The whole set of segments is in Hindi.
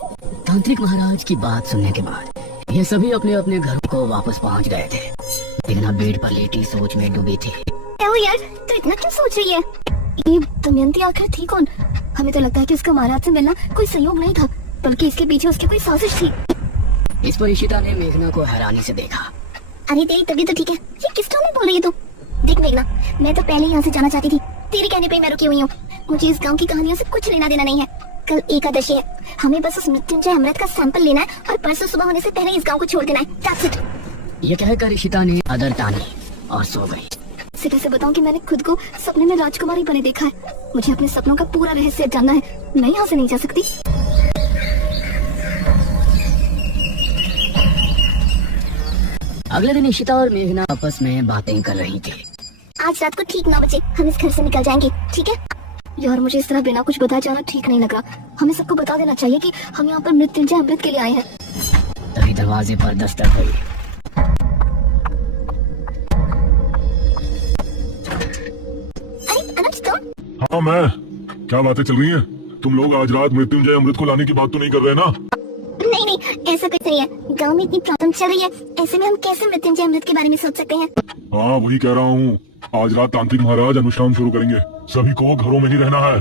तांत्रिक महाराज की बात सुनने के बाद ये सभी अपने अपने घरों को वापस पहुंच गए थे। मेघना बेड पर लेटी सोच में डूबी थी। ओ यार, तू इतना क्यों सोच रही है? ये दमयंती आखिर थी कौन? हमें तो लगता है कि उसका महाराज से मिलना कोई संयोग नहीं था, बल्कि इसके पीछे उसकी कोई साजिश थी। इस पर इशिता ने मेघना को हैरानी से देखा। अरे तेरी तबीयत तो ठीक है? ये किस टोन में बोल रही है तू? देख मेघना, मैं तो पहले यहाँ से जाना चाहती थी, तेरे कहने पे मैं रुकी हुई हूँ। मुझे इस गाँव की कहानियों से कुछ लेना देना नहीं है। कल एकादशी है, हमें बस उस मृत्युंजय अमृत का सैंपल लेना है और परसों सुबह होने से पहले इस गाँव को छोड़ देना है। That's it। ये कहकर इशिता ने आदर तानी और सो गई। से कैसे बताऊं कि मैंने खुद को सपने में राजकुमारी बने देखा है। मुझे अपने सपनों का पूरा रहस्य जानना है, मैं यहाँ से नहीं जा सकती। अगले दिन इशिता और मेघना आपस में बातें कर रही थी। आज रात को ठीक 9 बजे हम इस घर से निकल जाएंगे, ठीक है? यार मुझे इस तरह बिना कुछ बताए जाना ठीक नहीं लग रहा। हमें सबको बता देना चाहिए कि हम यहाँ पर मृत्युंजय अमृत के लिए आए हैं। तभी दरवाजे पर दस्तक हुई। अरे अनुज तुम? हाँ मैं। क्या बातें चल रही हैं? तुम लोग आज रात मृत्युंजय अमृत को लाने की बात तो नहीं कर रहे ना? नहीं नहीं, ऐसा कुछ नहीं है। गांव में इतनी प्रॉब्लम चल रही है, ऐसे में हम कैसे मृत्युंजय अमृत के बारे में सोच सकते हैं? हाँ वही कह रहा हूँ, आज रात तांत्रिक महाराज अनुष्ठान शुरू करेंगे, सभी को घरों में ही रहना है।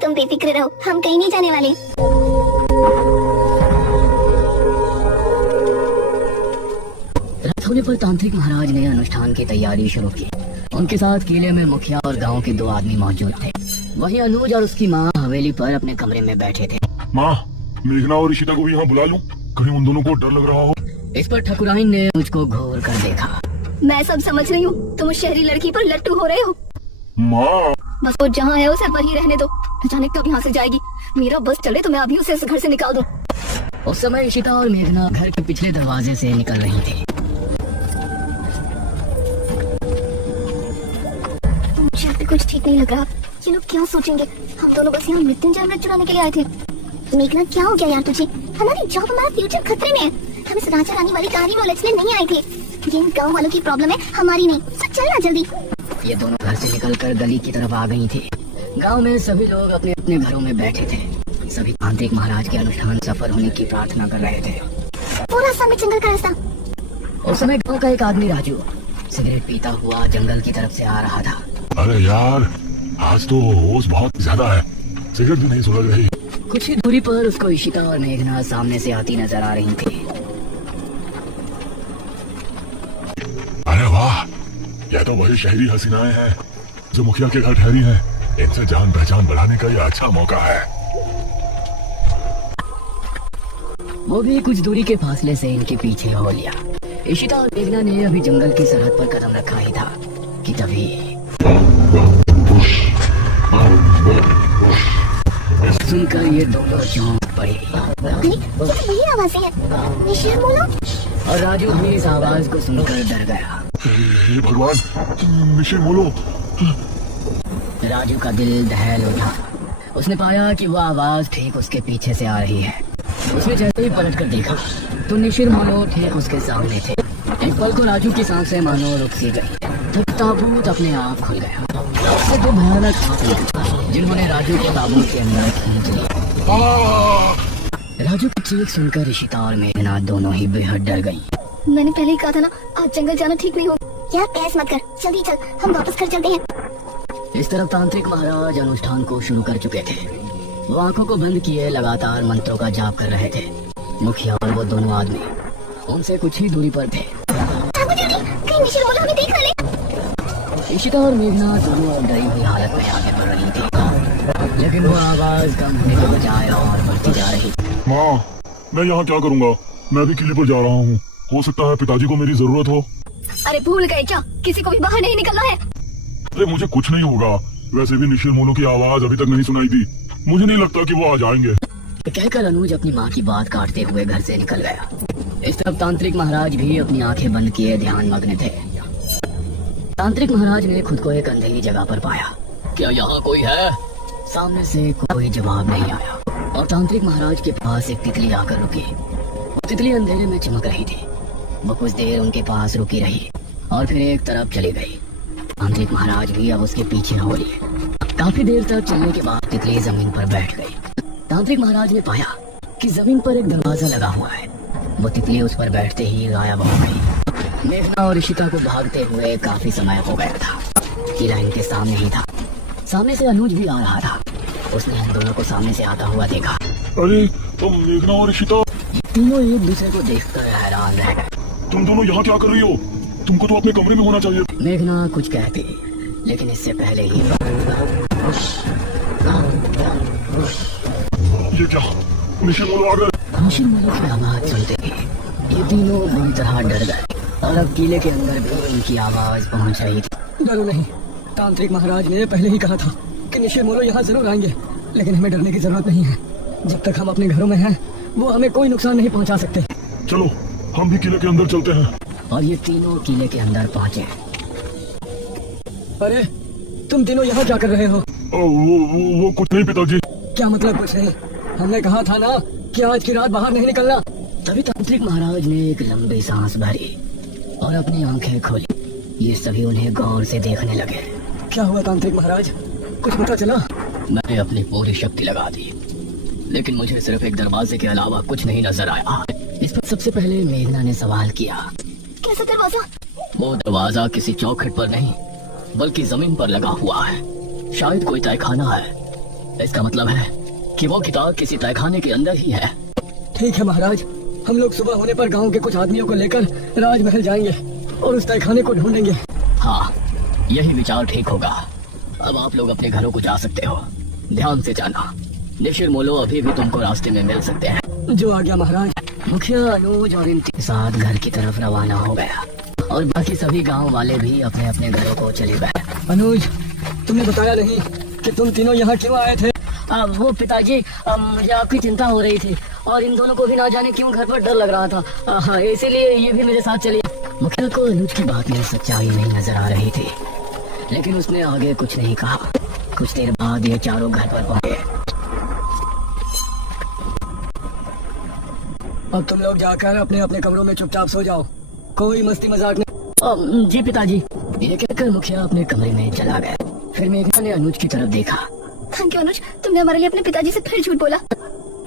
तुम बेफिक्र रहो, हम कहीं नहीं जाने वाले। रात होने पर तांत्रिक महाराज ने अनुष्ठान की तैयारी शुरू की। उनके साथ किले में मुखिया और गांव के 2 आदमी मौजूद थे। वहीं अनुज और उसकी माँ हवेली पर अपने कमरे में बैठे थे। माँ, मेघना और इशिता को भी यहाँ बुला लूं? कहीं उन दोनों को डर लग रहा हो। इस पर ठकुराइन ने मुझको घूर कर देखा। मैं सब समझ रही हूँ, तुम उस शहरी लड़की पर लट्टू हो रहे हो। माँ, बस वो जहाँ है उसे वहीं रहने दो, न जाने कब यहाँ से जाएगी। मेरा बस चले तो मैं अभी उसे इस घर से निकाल दूं। उस समय इशिता और मेघना घर के पिछले दरवाजे से निकल रही थी। मुझे कुछ ठीक नहीं लग रहा। ये लोग क्या सोचेंगे? हम दोनों बस यहाँ मृत्युंजय अमृत चुराने के लिए आए थे। मेघना क्या हो गया यार तुझे? हमारी जॉब, हमारा फ्यूचर खतरे में है। हम इस राजा रानी वाली कहानी में उलझने नहीं आए थे। ये इन गाँव वालों की प्रॉब्लम है, हमारी नहीं। तो चल ना जल्दी। ये दोनों घर से निकलकर गली की तरफ आ गई थी। गांव में सभी लोग अपने अपने घरों में बैठे थे। सभी तांत्रिक महाराज के अनुष्ठान सफल होने की प्रार्थना कर रहे थे। पूरा सामने जंगल का रास्ता। उस समय गांव का एक आदमी राजू सिगरेट पीता हुआ जंगल की तरफ से आ रहा था। अरे यार, आज तो ओस बहुत ज्यादा है, सिगरेट भी नहीं सुलग रही। कुछ ही दूरी पर उसको इशिता और मेघना सामने से आती नजर आ रही थी। अरे वाह, यह तो वही शहरी हसीनाएं हैं जो मुखिया के घर ठहरी हैं। इनसे जान पहचान बढ़ाने का यह अच्छा मौका है। वो भी कुछ दूरी के फासले से इनके पीछे हो लिया। इशिता और मेघना ने अभी जंगल की सरहद पर कदम रखा ही था कि तभी सुनकर ये दोनों चौंक पड़े। वही आवाज़ है, निशिर मोलो। और राजू भी इस आवाज को सुनकर डर गया। हे भगवान, निशिर मोलो। राजू का दिल दहल उठा। उसने पाया कि वह आवाज ठीक उसके पीछे से आ रही है। उसने जैसे ही पलट कर देखा तो निशिर मोलो ठीक उसके सामने थे। एक पल को राजू की सांसें मानो रुक सी गई। तब ताबूत अपने आप खुल गया। उससे 2 भयानक हाथ निकले जिन्होंने राजू को ताबूत के अंदर खींच लिया। राजू की चीख सुनकर इशिता और मेघना दोनों ही बेहद डर गईं। मैंने पहले ही कहा था ना, आज जंगल जाना ठीक नहीं होगा। यार बहस मत कर, जल्दी चल, हम वापस घर चलते हैं। इस तरफ तांत्रिक महाराज अनुष्ठान को शुरू कर चुके थे। वो आंखों को बंद किए लगातार मंत्रों का जाप कर रहे थे। मुखिया और वो दोनों आदमी उनसे कुछ ही दूरी पर थे। कहीं निशिर मोलो हमें देख ना ले। इशिता और मेघना दोनों डरी हुई हालत में आगे बढ़ रही थी, लेकिन वो आवाज कम होने के बजाय और बढ़ती जा रही थी। माँ, मैं यहाँ क्या करूँगा? मैं भी किले पर जा रहा हूँ। हो सकता है पिताजी को मेरी जरूरत हो। अरे भूल गए क्या? किसी को भी बाहर नहीं निकलना है। अरे मुझे कुछ नहीं होगा। वैसे भी निशिर मोलो की आवाज अभी तक नहीं सुनाई थी। मुझे नहीं लगता कि वो आ जाएंगे। कहकर अनुज अपनी माँ की बात काटते हुए घर से निकल गया। इस तरफ तांत्रिक महाराज भी अपनी आंखें बंद किए ध्यान मग्न थे। तांत्रिक महाराज ने खुद को एक अंधेरी जगह पर पाया। क्या यहाँ कोई है? सामने से कोई जवाब नहीं आया और तांत्रिक महाराज के पास एक तितली आकर रुकी। वो तितली अंधेरे में चमक रही थी। वो कुछ देर उनके पास रुकी रही और फिर एक तरफ चली गई। तांत्रिक महाराज भी अब उसके पीछे हो लिए। काफी देर तक चलने के बाद तितली जमीन पर बैठ गई। तांत्रिक महाराज ने पाया कि जमीन पर एक दरवाजा लगा हुआ है। वो तितली उस पर बैठते ही गायब हो गई। मेघना और ऋषिता को भागते हुए काफी समय हो गया था। किला इनके सामने ही था। सामने से अनुज भी आ रहा था। उसने हम दोनों को सामने से आता हुआ देखा। अरे तुम मेघना और ऋषिता, तीनों एक दूसरे को देखकर हैरान रह गए। तुम दोनों यहाँ क्या कर रही हो? तुमको तो अपने कमरे में होना चाहिए। मेघना कुछ कहती, लेकिन इससे पहले ही ये क्या? निशिमोलो आ गए। निशिमोलो की आवाज सुनते ही ये तीनों बुरी तरह डर गए और अब किले के अंदर भी उनकी आवाज पहुंच रही थी। डरो नहीं, तांत्रिक महाराज ने पहले ही कहा था कि निशिमोलो यहाँ जरूर आएंगे, लेकिन हमें डरने की जरूरत नहीं है। जब तक हम अपने घरों में हैं, वो हमें कोई नुकसान नहीं पहुंचा सकते। चलो हम भी किले के अंदर चलते हैं। और ये तीनों किले के अंदर पहुंचे। अरे तुम तीनों यहाँ क्या कर रहे हो? वो कुछ नहीं पिताजी। क्या मतलब कुछ नहीं? हमने कहा था ना कि आज की रात बाहर नहीं निकलना। तभी तांत्रिक महाराज ने एक लंबी सांस भरी और अपनी आंखें खोली। ये सभी उन्हें गौर से देखने लगे। क्या हुआ तांत्रिक महाराज, कुछ पता चला? मैंने अपनी पूरी शक्ति लगा दी, लेकिन मुझे सिर्फ एक दरवाजे के अलावा कुछ नहीं नजर आया। इस पर सबसे पहले मेघना ने सवाल किया, कैसा दरवाजा? वो दरवाजा किसी चौखट पर नहीं बल्कि जमीन पर लगा हुआ है। शायद कोई तहखाना है। इसका मतलब है कि वो किताब किसी तहखाने के अंदर ही है। ठीक है महाराज, हम लोग सुबह होने पर गांव के कुछ आदमियों को लेकर राजमहल जाएंगे और उस तहखाने को ढूंढेंगे। हाँ, यही विचार ठीक होगा। अब आप लोग अपने घरों को जा सकते हो। ध्यान से जाना, निशिमोलो अभी भी तुमको रास्ते में मिल सकते हैं। जो आ गया महाराज। मुखिया अनुज और इनके साथ घर की तरफ रवाना हो गया और बाकी सभी गांव वाले भी अपने अपने घरों को चले गए। अनुज, तुमने बताया नहीं कि तुम तीनों यहाँ क्यों आए थे? वो पिताजी, मुझे आपकी चिंता हो रही थी और इन दोनों को भी ना जाने क्यों घर पर डर लग रहा था। हाँ, इसीलिए ये भी मेरे साथ चली। मुखिया को अनुज की बात में सच्चाई नहीं नजर आ रही थी, लेकिन उसने आगे कुछ नहीं कहा। कुछ देर बाद ये चारों घर पर पहुंचे। अब तुम लोग जाकर अपने अपने कमरों में चुपचाप सो जाओ, कोई मस्ती मजाक नहीं। जी पिताजी। ये कहकर मुखिया अपने कमरे में चला गया। फिर मेघना ने अनुज की तरफ देखा। थैंक यू अनुज, तुमने हमारे लिए अपने पिताजी से फिर झूठ बोला।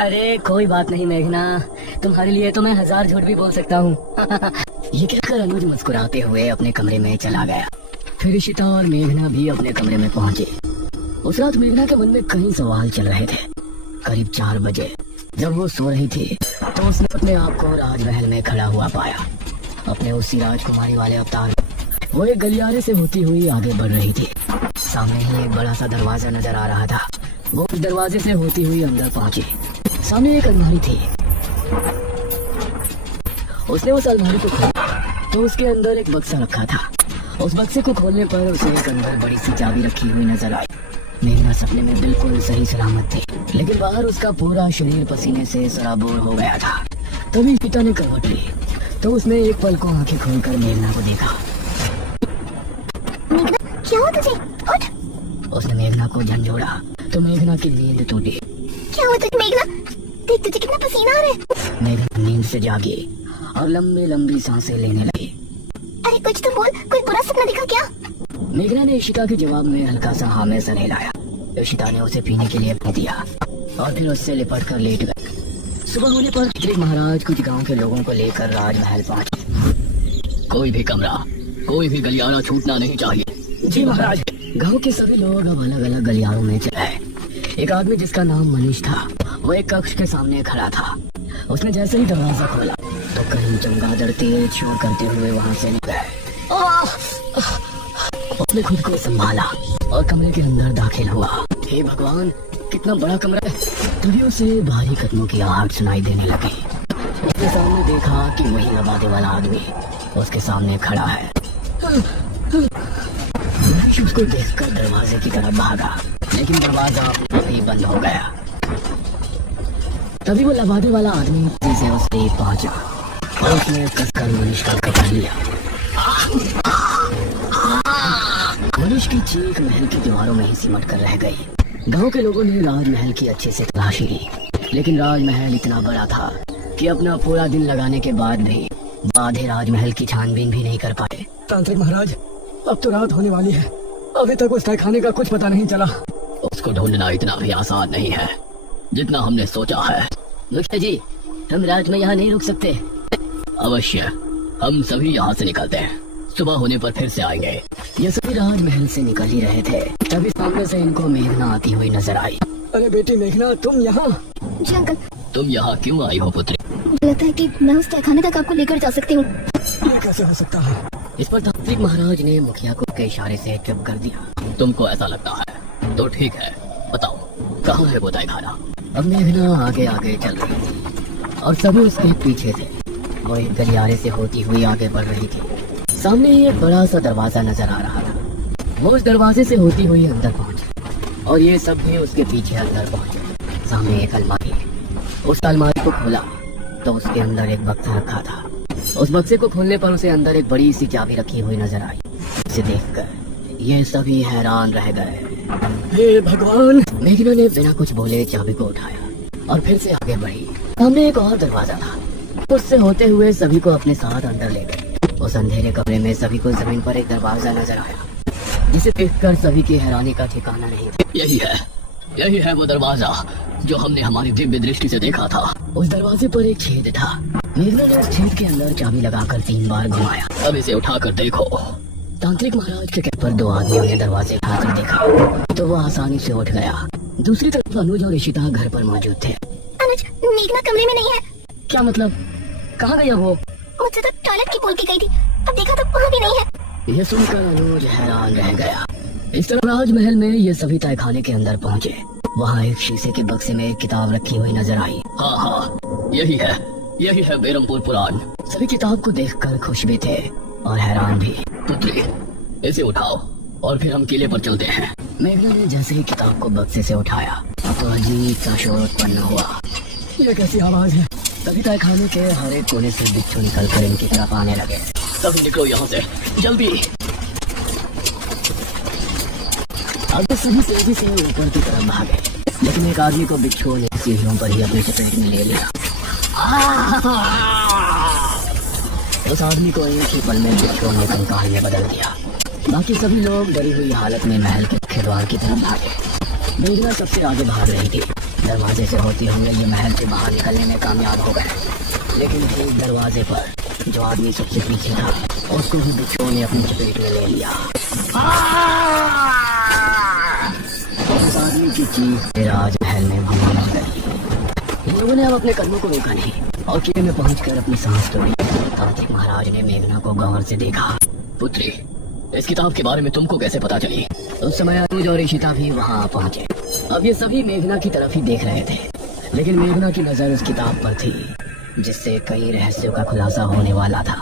अरे कोई बात नहीं मेघना, तुम्हारे लिए तो मैं 1000 झूठ भी बोल सकता हूँ। ये कहकर अनुज मुस्कुराते हुए अपने कमरे में चला गया। फिर ऋषिता और मेघना भी अपने कमरे में पहुंचे। उस रात मेघना के मन में कई सवाल चल रहे थे। करीब 4 बजे जब वो सो रही थी तो उसने अपने आप को राजमहल में खड़ा हुआ पाया। अपने उसी राजकुमारी वाले अवतार में वो एक गलियारे से होती हुई आगे बढ़ रही थी। सामने ही एक बड़ा सा दरवाजा नजर आ रहा था। वो उस दरवाजे से होती हुई अंदर पहुंची। सामने एक अलमारी थी। उसने उस अलमारी को खोला तो उसके अंदर एक बक्सा रखा था। उस बक्से को खोलने पर उसे एक अंदर बड़ी सी चाबी रखी हुई नजर आई। मेघना सपने में बिल्कुल सही सलामत थी, लेकिन बाहर उसका पूरा शरीर पसीने से सराबोर हो गया था। तभी पिता ने करवट ली तो उसने एक पल को आंखें खोलकर मेघना को देखा। मेघना, क्या हुआ तुझे? उठ। उसने मेघना को झंझोड़ा तो मेघना की नींद टूटी। क्या हुआ तुझे मेघना? देख तुझे कितना पसीना आ रहा है। मेघना नींद से जागी और लंबी लंबी सांसें लेने लगी। अरे कुछ तो बोल, कोई बुरा सपना देखा क्या? मेघना ने इशिता के जवाब में हल्का सा हाँ में सर हिलाया। इशिता ने उसे पीने के लिए पी दिया और फिर उससे लिपट कर लेट गए। सुबह होने पर तांत्रिक महाराज कुछ गांव के लोगों को लेकर राजमहल पहुंचे। कोई भी कमरा, कोई भी गलियारा छूटना नहीं चाहिए। जी महाराज। गांव के सभी लोग अब अलग अलग गलियारों में चले। एक आदमी जिसका नाम मनीष था, वो एक कक्ष के सामने खड़ा था। उसने जैसे ही दरवाजा खोला तो कहीं चमगादड़ तेज शोर करते हुए वहां से निकले। उसने खुद को संभाला और कमरे के अंदर दाखिल हुआ। हे भगवान, कितना बड़ा कमरा है। तभी उसे भारी कदमों की आवाज सुनाई देने लगी। उसने सामने देखा कि वही लबादे वाला आदमी उसके सामने खड़ा है। मनीष उसको देखकर दरवाजे की तरफ भागा, लेकिन दरवाजा अपने आप ही बंद हो गया। तभी वो लबादे वाला आदमी तेजी से उस पर पहुंचा और उसने कसकर मनीष का पकड़ लिया। मनीष की चीख महल की दीवारों में ही सिमट कर रह गई। गांव के लोगों ने राजमहल की अच्छे से तलाशी ली, लेकिन राजमहल इतना बड़ा था कि अपना पूरा दिन लगाने के बाद भी आधे राजमहल की छानबीन भी नहीं कर पाए। तांत्रिक महाराज, अब तो रात होने वाली है, अभी तक उस तहखाने का कुछ पता नहीं चला। उसको ढूंढना इतना भी आसान नहीं है जितना हमने सोचा है। मुखिया जी, हम रात में यहाँ नहीं रुक सकते। अवश्य, हम सभी यहाँ से निकलते हैं। सुबह होने पर फिर से आएंगे। ये सभी राजमहल से निकल ही रहे थे, तभी सामने से इनको मेघना आती हुई नजर आई। अरे बेटी मेघना, तुम यहाँ? जी अंकल। तुम यहाँ क्यों आई हो पुत्री? मुझे लगता है कि मैं उस तहखाने तक आपको लेकर जा सकती हूँ। ये कैसे हो सकता है? इस पर तांत्रिक महाराज ने मुखिया को के इशारे से चुप कर दिया। तुमको ऐसा लगता है तो ठीक है, बताओ कहाँ है वो तहखाना? अब मेघना आगे आगे चल रही थी और सभी उसके पीछे थे। वो एक गलियारे से होती हुई आगे बढ़ रही थी। सामने ही एक बड़ा सा दरवाजा नजर आ रहा था। वो उस दरवाजे से होती हुई अंदर पहुंची और ये सब भी उसके पीछे अंदर पहुंचे। सामने एक अलमारी है। उस अलमारी को खोला तो उसके अंदर एक बक्सा रखा था। उस बक्से को खोलने पर उसे अंदर एक बड़ी सी चाबी रखी हुई नजर आई। उसे देखकर ये सभी हैरान रह गए। हे भगवान! मेघना ने बिना कुछ बोले चाबी को उठाया और फिर से आगे बढ़ी। सामने एक और दरवाजा था। उससे होते हुए सभी को अपने साथ अंदर ले गए। उस अंधेरे कमरे में सभी को जमीन पर एक दरवाजा नजर आया, जिसे देखकर सभी की हैरानी का ठिकाना नहीं। यही है वो दरवाजा जो हमने हमारी दिव्य दृष्टि से देखा था। उस दरवाजे पर एक छेद था। मेघना ने उस छेद के अंदर चाबी लगाकर 3 बार घुमाया। अब इसे उठाकर देखो। तांत्रिक महाराज के कहने पर 2 आदमियों ने दरवाजे उठाकर देखा तो वो आसानी से उठ गया। दूसरी तरफ अनुज और ईशिता घर पर मौजूद थे। अनुज, मेघना कमरे में नहीं है। क्या मतलब? कहाँ गया वो? मुझसे तो टॉयलेट की बोल के गई थी, अब देखा तो वहाँ भी नहीं है। ये सुनकर अनुज हैरान रह गया। इस तरह राजमहल में ये सभी तहखाने के अंदर पहुँचे। वहाँ एक शीशे के बक्से में एक किताब रखी हुई नजर आई। हाँ, यही है बेरमपुर पुराण। सभी किताब को देखकर खुश भी थे और हैरान भी। पुत्री, इसे उठाओ और फिर हम किले पर चलते हैं। मेघना ने जैसे ही किताब को बक्से से उठाया तो अजीब सा शोर उत्पन्न हुआ। ये कैसी आवाज है? तभी तहखाने के हर एक कोने से बिच्छू निकलकर इनकी तरफ आने लगे। सभी निकलो यहाँ से, जल्दी! अब सभी तेजी से ऊपर की तरफ भागे, लेकिन एक आदमी को बिच्छुओं ने सीढ़ियों पर ही अपनी चपेट में ले लिया। उस आदमी को एक ही पल में बिच्छुओं ने कंकाल में बदल दिया। बाकी सभी लोग डरी हुई हालत में महल के मुख्य द्वार की तरफ भागे। मेघना सबसे आगे भाग रही थी। दरवाजे से होते हुए ये महल से बाहर निकलने में कामयाब हो गए, लेकिन ठीक दरवाजे पर जो आदमी सबसे पीछे था उसको भी बिच्छुओं ने अपनी चपेट में ले लिया। उस आदमी की चीख राजमहल में भूमि लग गई। लोगों ने अब अपने कदमों को रोका नहीं और किले में पहुंचकर अपनी सांस तोड़ी। तांत्रिक महाराज ने मेघना को गौर से देखा। पुत्री, इस किताब के बारे में तुमको कैसे पता चली? उस समय अनुज और ईशिता भी वहाँ पहुँचे। अब ये सभी मेघना की तरफ ही देख रहे थे, लेकिन मेघना की नजर उस किताब पर थी जिससे कई रहस्यों का खुलासा होने वाला था।